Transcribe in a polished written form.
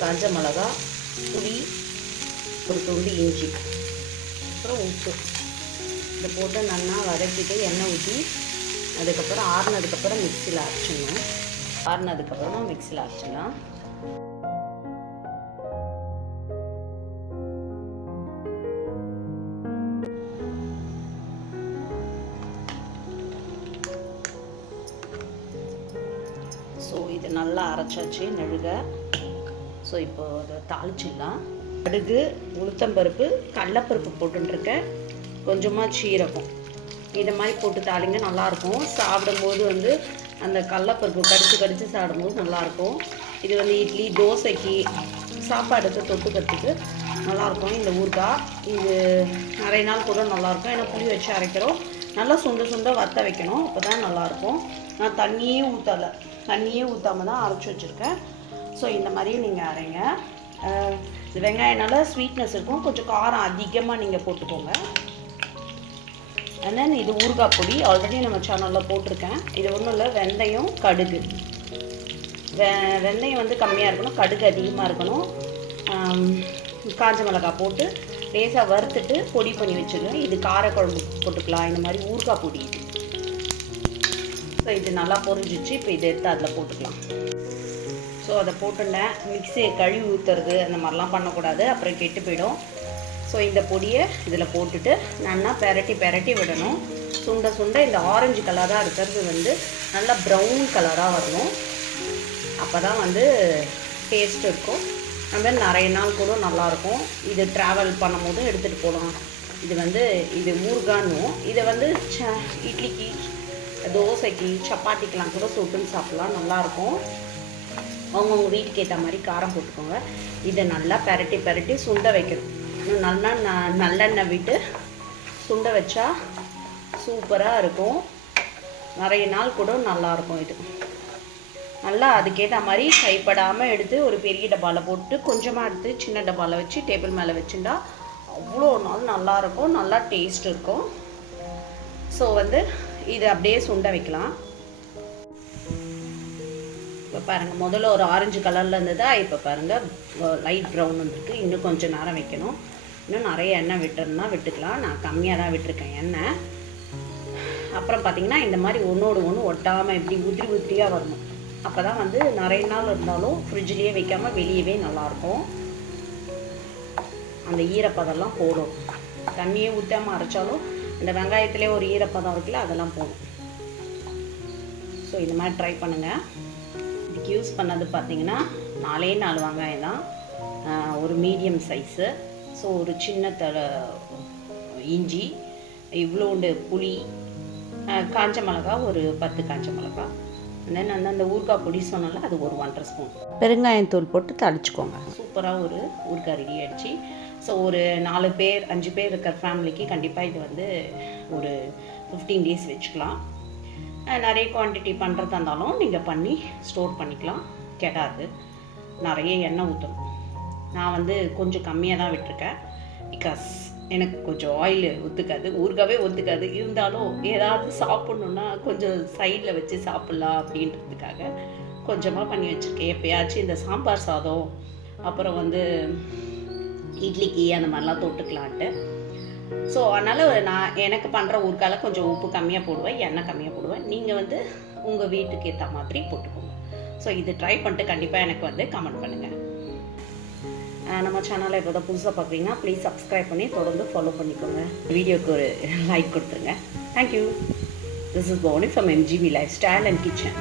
காஞ்ச மிளகா, புளி, ஒரு துண்டு இஞ்சி, அப்புறம் உப்பு இதை போட்டு நல்லா வதக்கிட்டு எண்ணெய் ஊற்றி அதுக்கப்புறம் ஆறுனதுக்கப்புறம் மிக்சியில் அரைச்சிடணும். ஆறுனதுக்கப்புறமா மிக்சியில் அரைச்சிடலாம். ஸோ இது நல்லா அரைச்சாச்சு நெழுக. ஸோ இப்போ அதை தாளிச்சிடலாம். கடுகு, உளுத்தம்பருப்பு, கடலைப்பருப்பு போட்டுருக்கேன், கொஞ்சமாக சீரகம், இதை மாதிரி போட்டு தாளிங்க நல்லாயிருக்கும். சாப்பிடும்போது வந்து அந்த கடலைப்பருப்பு கடிச்சு சாப்பிடும்போது நல்லாயிருக்கும். இது வந்து இட்லி, தோசைக்கு, சாப்பாடுக்கு தொட்டுக்கிறதுக்கு நல்லாயிருக்கும். இந்த ஊறுகாய் இது நிறைய நாள் கூட நல்லாயிருக்கும். ஏன்னா புளி வச்சு அரைக்கிறோம். நல்லா சுண்ட வற்ற வைக்கணும், அப்போ தான் நல்லாயிருக்கும். நான் தண்ணியே ஊற்றாமல் தான் அரைச்சி வச்சுருக்கேன். ஸோ இந்த மாதிரியே நீங்கள் அரைங்க. வெங்காயனால ஸ்வீட்னஸ் இருக்கும், கொஞ்சம் காரம் அதிகமாக நீங்கள் போட்டுக்கோங்க. அண்ட் தென் இது ஊறுகாய் பொடி ஆல்ரெடி நம்ம சேனலில் போட்டிருக்கேன். இது ஒன்றும் இல்லை, வெந்தயம், கடுகு. வெந்தயம் வந்து கம்மியாக இருக்கணும், கடுகு அதிகமாக இருக்கணும். காஞ்ச மிளகாய் போட்டு லேசாக வறுத்துட்டு பொடி பண்ணி வச்சுருக்கேன். இது காரக்குழம்பு போட்டுக்கலாம், இந்த மாதிரி ஊறுகாய் பொடி இது. ஸோ இது நல்லா பொரிஞ்சிச்சு. இப்போ இதை எடுத்து அதில் போட்டுக்கலாம். ஸோ அதை போட்டுட்டேன். மிக்சியை கழுவி ஊற்றுறது அந்த மாதிரிலாம் பண்ணக்கூடாது, அப்புறம் கெட்டு போயிடும். ஸோ இந்த பொடியை இதில் போட்டுட்டு நல்லா பெரட்டி விடணும். சுண்ட இந்த ஆரஞ்சு கலராக இருக்கிறது வந்து நல்லா ப்ரௌன் கலராக வரணும். அப்போ தான் வந்து டேஸ்ட் இருக்கும். நம்ம நிறைய நாள் கூட நல்லாயிருக்கும். இது ட்ராவல் பண்ணும்போது எடுத்துகிட்டு போகலாம். இது வந்து இது ஊறுகான்னும். இதை வந்து இட்லிக்கு, தோசைக்கு, சப்பாத்திக்கெலாம் கூட தொட்டுன்னு சாப்பிட்லாம், நல்லாயிருக்கும். அவங்கவுங்க வீட்டுக்கு ஏற்ற மாதிரி காரம் போட்டுக்கோங்க. இதை நல்லா பெரட்டி சுண்ட வைக்கணும். நல்லா நல்லெண்ணெய் விட்டு சுண்ட வச்சா சூப்பராக இருக்கும். நிறைய நாள் கூட நல்லாயிருக்கும். இது நல்லா அதுக்கேற்ற மாதிரி கைப்படாமல் எடுத்து ஒரு பெரிய டப்பாவில் போட்டு கொஞ்சமாக எடுத்து சின்ன டப்பாவில் வச்சு டேபிள் மேலே வச்சுட்டா அவ்வளோ நாள் நல்லாயிருக்கும், நல்லா டேஸ்ட் இருக்கும். ஸோ வந்து இதை அப்படியே சுண்ட வைக்கலாம். இப்போ பாருங்கள், முதல்ல ஒரு ஆரஞ்சு கலரில் இருந்ததா, இப்போ பாருங்கள் லைட் ப்ரௌன் வந்துருக்கு. இன்னும் கொஞ்சம் நேரம் வைக்கணும். இன்னும் நிறைய எண்ணெய் விட்டுறதுனா விட்டுக்கலாம். நான் கம்மியாக தான் விட்டுருக்கேன் எண்ணெய். அப்புறம் பார்த்திங்கன்னா இந்த மாதிரி ஒன்றோடு ஒன்று ஒட்டாமல் இப்படி உதிரியாக வரணும். அப்போ தான் வந்து நிறைய நாள் இருந்தாலும் ஃப்ரிட்ஜ்லேயே வைக்காமல் வெளியவே நல்லாயிருக்கும். அந்த ஈரப்பதெல்லாம் போடும். தண்ணியே ஊற்றாமல் அரைச்சாலும் இந்த வெங்காயத்துலேயே ஒரு ஈரப்பதம் இருக்குல்ல, அதெல்லாம் போடும். ஸோ இந்த மாதிரி ட்ரை பண்ணுங்கள். இதுக்கு யூஸ் பண்ணது பார்த்திங்கன்னா 4 வெங்காயம் தான், ஒரு மீடியம் சைஸு. ஸோ ஒரு சின்ன இஞ்சி, இவ்வளோண்டு புளி, காஞ்ச மிளகா ஒரு 10 காஞ்ச மிளகா, தென் வந்து அந்த ஊறுகாய் பொடி சொன்னால அது ஒரு 1.5 ஸ்பூன் பெருங்காயத்தூள் போட்டு தடிச்சுக்கோங்க. சூப்பராக ஒரு ஊறுகாய் ரெடி ஆகிடுச்சு. ஸோ ஒரு 4 பேர் 5 பேர் இருக்கிற ஃபேமிலிக்கு கண்டிப்பாக இது வந்து ஒரு 15 days வச்சுக்கலாம். நிறைய குவான்டிட்டி பண்ணுறதா இருந்தாலும் நீங்கள் பண்ணி ஸ்டோர் பண்ணிக்கலாம், கெடாது. நிறைய எண்ணெய் ஊற்றணும். நான் வந்து கொஞ்சம் கம்மியாக தான் விட்டுருக்கேன், பிகாஸ் எனக்கு கொஞ்சம் ஆயில் ஒத்துக்காது, ஊறுகாவே ஒத்துக்காது. இருந்தாலும் ஏதாவது சாப்பிட்ணுன்னா கொஞ்சம் சைடில் வச்சு சாப்பிட்லாம் அப்படின்றதுக்காக கொஞ்சமாக பண்ணி வச்சுருக்கேன். எப்போயாச்சும் இந்த சாம்பார் சாதம், அப்புறம் வந்து இட்லிக்கு அந்த மாதிரிலாம் தொட்டுக்கலான்ட்டு. ஸோ அதனால் நான் எனக்கு பண்ணுற ஊறுகாயில் கொஞ்சம் உப்பு கம்மியாக போடுவேன், எண்ணெய் கம்மியாக போடுவேன். நீங்கள் வந்து உங்கள் வீட்டுக்கு ஏற்ற மாதிரி போட்டுக்கோங்க. ஸோ இது ட்ரை பண்ணிட்டு கண்டிப்பாக எனக்கு வந்து கமெண்ட் பண்ணுங்கள். நம்ம சேனலை இப்போ தான் புதுசாக பார்க்குறீங்கன்னா ப்ளீஸ் சப்ஸ்கிரைப் பண்ணி தொடர்ந்து ஃபாலோ பண்ணிக்கோங்க. வீடியோக்கு ஒரு லைக் கொடுத்துருங்க. Thank you. This is Pauni from MGB lifestyle and kitchen.